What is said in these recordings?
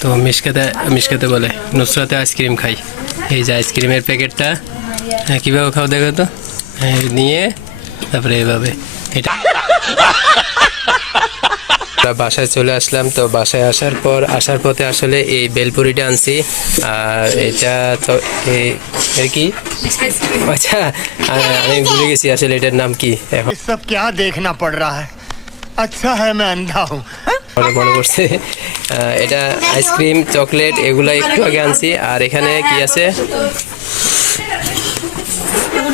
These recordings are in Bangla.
তো মিশকাতে বলে নুসরাতে আইসক্রিম খাই। এই যে আইসক্রিমের প্যাকেটটা কীভাবে খাও দেখো তো, নিয়ে তারপরে এভাবে এটা। বাসায় চলে আসলাম। তো বাসায় আসার পথে আসলে এই বেলপুরিটা আনছি, আর এটা তো কি, আচ্ছা আমি ভুলে গেছি আসলে এটার নাম কি। এখন सब क्या देखना पड़ रहा है, अच्छा है मैं अंधा हूँ। মনে পড়ছে, এটা আইসক্রিম চকলেট এগুলো একটু আগে আনছি। আর এখানে কি আছে,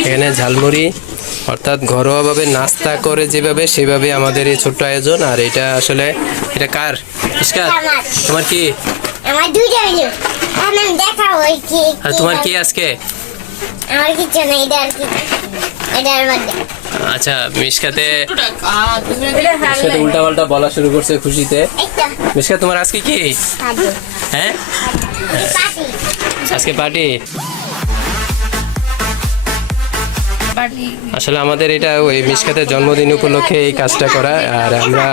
এখানে ঝালমুড়ি, অর্থাৎ ঘরোয়াভাবে নাস্তা করে যেভাবে সেভাবে আমাদের এই ছোট্ট আয়োজন। আর এটা আসলে এটা কার, ইস্কাত তোমার কি? আমার দুইটা হইলো, আমি দেখাও ওই কি। আর তোমার কি আজকে? আমার কিছু না, এটার মধ্যে। আচ্ছা মিশকাতে উল্টা পাল্টা বলা শুরু করছে খুশিতে। মিশকা তোমার আজকে কি? হ্যাঁ আজকে পার্টি। আসলে আমাদের এটা ওই মিশকাতের জন্মদিন উপলক্ষে এই কাজটা করা। আর আমরা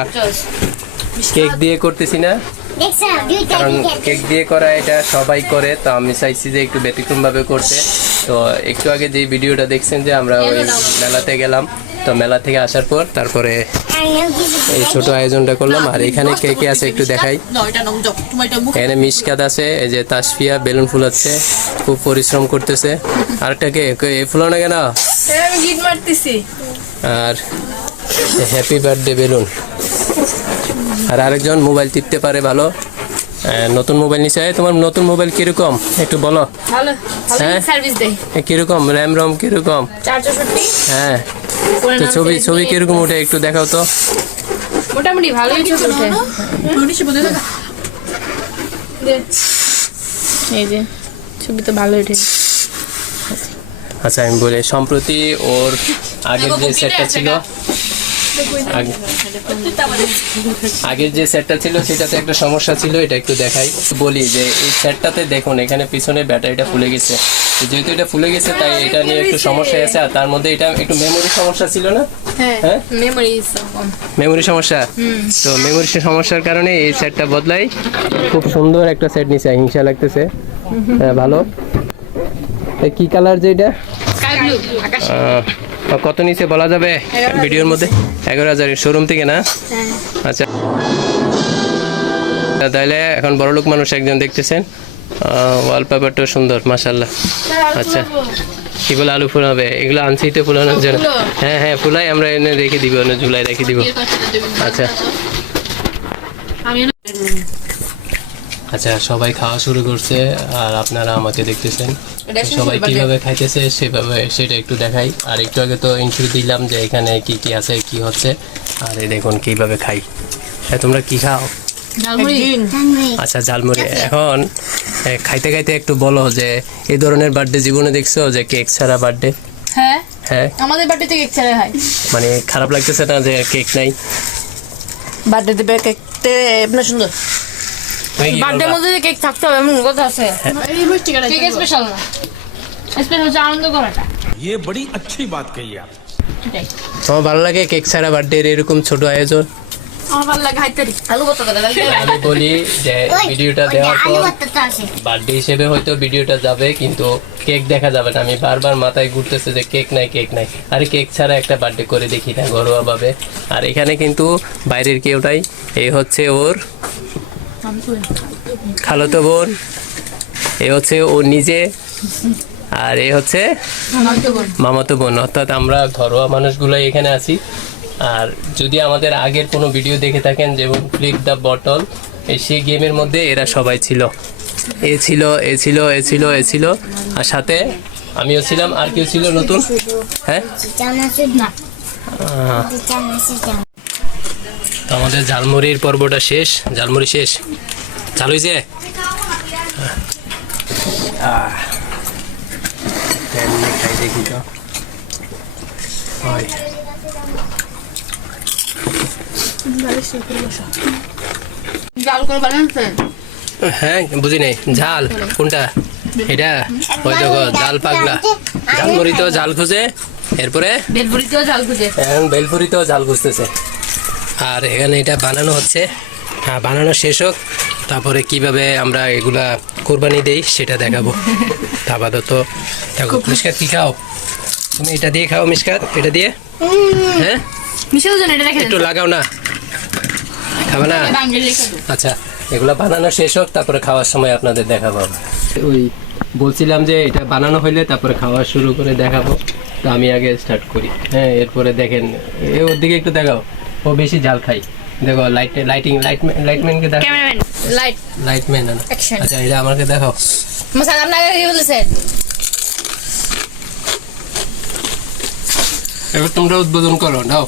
কেক দিয়ে করতেছি না, কারণ কেক দিয়ে করা এটা সবাই করে, তো আমি চাইছি যে একটু ব্যতিক্রম ভাবে করতে। তো একটু আগে যে ভিডিওটা দেখছেন যে আমরা ওই মেলাতে গেলাম, তো মেলা থেকে আসার পর তারপরে এই ছোট আয়োজনটা করলাম। আর এখানে কে কে আছে একটু দেখাই। এখানে মিশকাত আছে, এই যে তাসফিয়া বেলুন ফুলাচ্ছে, খুব পরিশ্রম করতেছে। আরেকটা কে ফুলানো কেন? আর হ্যাপি বার্থডে বেলুন। আর আরেকজন মোবাইল টিপতে পারে ভালো, নতুন মোবাইল নিছে। তোমার নতুন মোবাইল কিরকম একটু বলো। ভালো হ্যাঁ সার্ভিস দেয়। কিরকম র্যাম রম কিরকম? 464। হ্যাঁ তো ছবি কিরকম ওঠে একটু দেখাও তো। মোটামুটি ভালোই ছবি ওঠে। এই যে ছবি তো ভালো ওঠে। আচ্ছা আমি বলি, সম্প্রতি ওর আগের যে সেটটা ছিল, আগের যে সেটটা ছিল সেটাতে একটা সমস্যা ছিল, এটা একটু দেখাই। বলি যে এই সেটটাতে দেখুন এখানে পিছনে ব্যাটারিটা ফুলে গেছে। যেহেতু এটা ফুলে গেছে তাই এটা নিয়ে একটু সমস্যা আছে। আর তার মধ্যে এটা একটু মেমোরি সমস্যা ছিল না? হ্যাঁ মেমোরি সমস্যা। তো মেমোরি সমস্যার কারণে এই সেটটা বদলাই। খুব সুন্দর একটা সেট নিছে, হিংসা লাগতেছে। হ্যাঁ ভালো। কি কালার যে এটা? কত নিচে বলা যাবে ভিডিওর মধ্যে? 11,000 শোরুম থেকে না? আচ্ছা তাহলে এখন বড়লোক মানুষ একজন দেখতেছেন। ওয়ালপেপারটাও সুন্দর মাশাআল্লাহ। আচ্ছা কি বলে আলু ফুলাবে? এগুলো আনছি তো ফুলানোর জন্য। হ্যাঁ হ্যাঁ ফুলাই আমরা এনে রেখে দিব, ঝুলাই রেখে দিব। আচ্ছা আচ্ছা সবাই খাওয়া শুরু করছে আর আপনারা আমাকে দেখতেছেন। সবাই কিভাবে খাইতেছে সেভাবে সেটা একটু দেখাই। আর একটু আগে তো ইন্ট্রো দিলাম যে এখানে কি কি আছে কি হচ্ছে। আর এই দেখুন কিভাবে খাই। তোমরা কি খাও? আচ্ছা ঝালমুড়ি। এখন খাইতে খাইতে একটু বলো যে এই ধরনের বার্থডে জীবনে দেখছো যে কেক ছাড়া বার্থডে? হ্যাঁ হ্যাঁ আমাদের বার্থডে কেক ছাড়া হয়। মানে খারাপ লাগতেছে না যে কেক নাই? বার্থডে দেবে কেকতে আপনার সুন্দর। বার্থডে মধ্যে কেক থাকতে হবে এমন কথা আছে? কেক স্পেশাল না, স্পেশাল হচ্ছে আনন্দ করাটা। ये बड़ी अच्छी बात कही आप। তোমার ভালো লাগে কেক ছাড়া বার্থডে এরকম ছোট আয়োজন? আমার ভালো লাগে হাইতারি আলু ভর্তা দাদা। আমি বলি যে ভিডিওটা দেওয়ার পর বার্থডে হিসেবে হয়তো ভিডিওটা যাবে, কিন্তু কেক দেখা যাবে না। আমি বারবার মাথায় ঘুরতেছে যে কেক নাই কেক নাই। আরে কেক ছাড়া একটা বার্থডে করে দেখি না ঘরোয়া ভাবে। আর এখানে কিন্তু বাইরের কেউটাই, এই হচ্ছে ওর খালাতো বোন, এ হচ্ছে ও নিজে, আর এ হচ্ছে মামাতো বোন। অর্থাৎ আমরা ঘরোয়া মানুষগুলাই এখানে আছি। আর যদি আমাদের আগের কোনো ভিডিও দেখে থাকেন, যেমন ফ্লিপ দ্য বটল, সেই গেমের মধ্যে এরা সবাই ছিল। এ ছিল এ ছিল এ ছিল এ ছিল, আর সাথে আমিও ছিলাম। আর কেউ ছিল নতুন? হ্যাঁ তো আমাদের ঝালমুড়ির পর্বটা শেষ। ঝালমুড়ি শেষ, ঝাল হয়েছে। খাই দেখি তো। হ্যাঁ বুঝি নাই ঝাল কোনটা এটা? ওই দেখো জাল পাগলা। ঝালমুড়িতেও জাল খুঁজে, এরপরে বেলপুরিতেও জাল খুঁজতেছে। আর এখানে এটা বানানো হচ্ছে, বানানো শেষ হোক তারপরে কিভাবে আমরা এগুলা কোরবানি দেই সেটা দেখাবো। আপাতত দেখো মিশকাত কি খাও তুমি? এটা দিয়ে খাও মিশকাত, এটা দিয়ে। হ্যাঁ মিশাও জানো এটা রেখে একটু লাগাও না, খাবে না? আচ্ছা এগুলা বানানো শেষ হোক, তারপরে খাওয়ার সময় আপনাদের দেখাবো। ওই বলছিলাম যে এটা বানানো হইলে তারপরে খাওয়া শুরু করে দেখাবো। তো আমি আগে স্টার্ট করি। হ্যাঁ এরপরে দেখেন ওর দিকে একটু দেখাও, ও বেশি ঝাল খাই। দেখো লাইটম্যানকে দেখো, ক্যামেরাম্যান লাইট লাইটম্যান। Action. আচ্ছা এটা আমাকে দেখাও। মশাল আপনাকে কি বলেছেন? এবার তোমরা উদ্বোধন করো, নাও।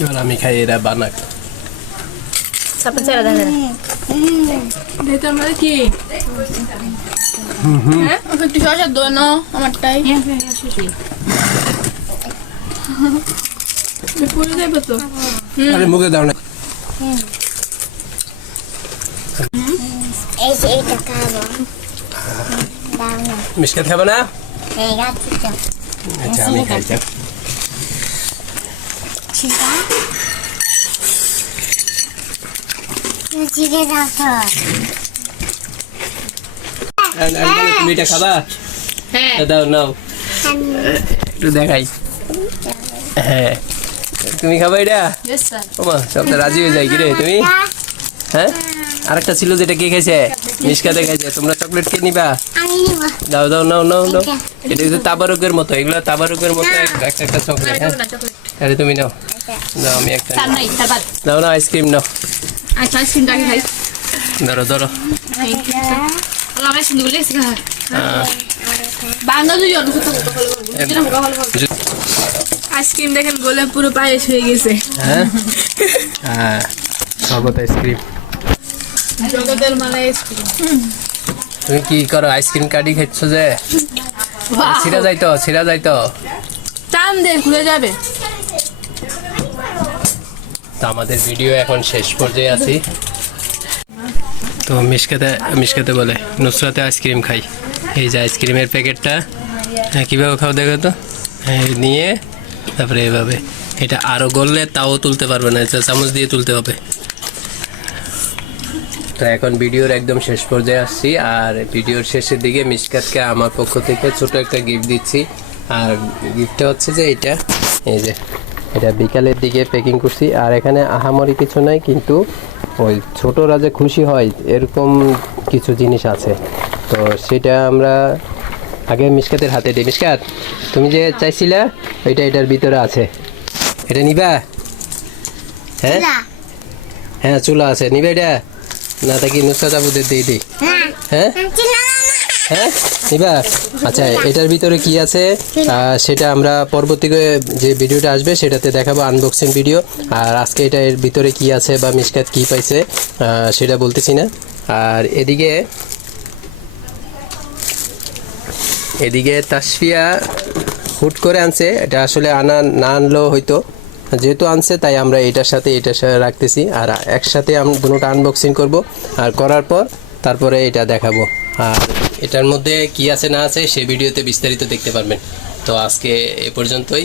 এবার আমি খাই, এরা বানাক। সাপে ছেড়ে দেন ভেতর মধ্যে কি হ্যাঁ একটু শসা দো না আমারটাই পুরো দেবো তো আরে মুখে দাও না। এই যে এটা খাবো দাও না মিশকাত খাবে না? এই গাছটা আচ্ছা আমি খাই, যাও। চিকে রাখো তুমি এটা খাবা? হ্যাঁ দাও, নাও একটু দেখাই। হ্যাঁ তুমি খাবা এটা? ইয়েস স্যার ওমা সব তো রাজি হয়ে যায় কি রে তুমি? হ্যাঁ আরেকটা ছিল যেটা কে খাইছে? মিশকাতে খাইছে। তোমরা চকলেট কে নিবা? আমি নিব দাও দাও, নাও নাও নাও। এটা হচ্ছে তাবারুকের মতো, এগুলো তাবারুকের মতো একটা একটা চকলেট। হ্যাঁ আরে তুমি নাও, দাও আমি একটা তার নাই তার বাদ নাও না, আইসক্রিম নাও। আচ্ছা আইসক্রিমটা আগে খাই ধরো ধরো। আল্লাহ আইসক্রিম গুলো লেগেছে খা বাংলা দুই অন্য আইসক্রিম দেখেন গোলে পুরো পায়েস হয়ে গেছে হ্যাঁ হ্যাঁ শরবত আইসক্রিম। জগতের মালা আইসক্রিম তুমি কি করো? আইসক্রিম কাটি খাচ্ছ যে? ছিঁড়া যাইতো, ছিঁড়া যাইতো। টান দে খুলে যাবে তো আমাদের ভিডিও এখন শেষ পর্যায়ে আছি। তো মিশকাতে বলে নুসরাতে আইসক্রিম খাই। এই যে আইসক্রিমের প্যাকেটটা, হ্যাঁ কীভাবে খাও দেখো তো। হ্যাঁ নিয়ে তারপরে এভাবে, এটা আরও গললে তাও তুলতে পারবে না, এটা চামচ দিয়ে তুলতে হবে। তো এখন ভিডিওর একদম শেষ পর্যায়ে আসছি, আর ভিডিওর শেষের দিকে মিশকাতকে আমার পক্ষ থেকে ছোট একটা গিফট দিচ্ছি। আর গিফটটা হচ্ছে যে এটা, এই যে এটা বিকালের দিকে প্যাকিং করছি। আর এখানে আহামরি কিছু নাই, কিন্তু ওই ছোটরা যে খুশি হয় এরকম কিছু জিনিস আছে। তো সেটা আমরা আগে মিশকাতের হাতে দিই। মিশকাত তুমি যে চাইছিলা ওইটা এটার ভিতরে আছে, এটা নিবা? হ্যাঁ হ্যাঁ চুলা আছে, নিবে এটা? না তাকি নুসরাত আবুদের দিয়ে দিই? হ্যাঁ হ্যাঁ নিবা? আচ্ছা এটার ভিতরে কি আছে সেটা আমরা পরবর্তীতে যে ভিডিওটা আসবে সেটাতে দেখাবো, আনবক্সিং ভিডিও। আর আজকে এটা এর ভিতরে কি আছে বা মিশকাত কি পাইছে সেটা বলতেছি না। আর এদিকে তাসফিয়া হুট করে আনছে, এটা আসলে না আনলেও হয়তো, যেহেতু আনছে তাই আমরা এটার সাথে রাখতেছি। আর একসাথে দুটোটা আনবক্সিং করব, আর করার পর তারপরে এটা দেখাবো। আর এটার মধ্যে কি আছে না আছে সে ভিডিওতে বিস্তারিত দেখতে পারবেন। তো আজকে এ পর্যন্তই।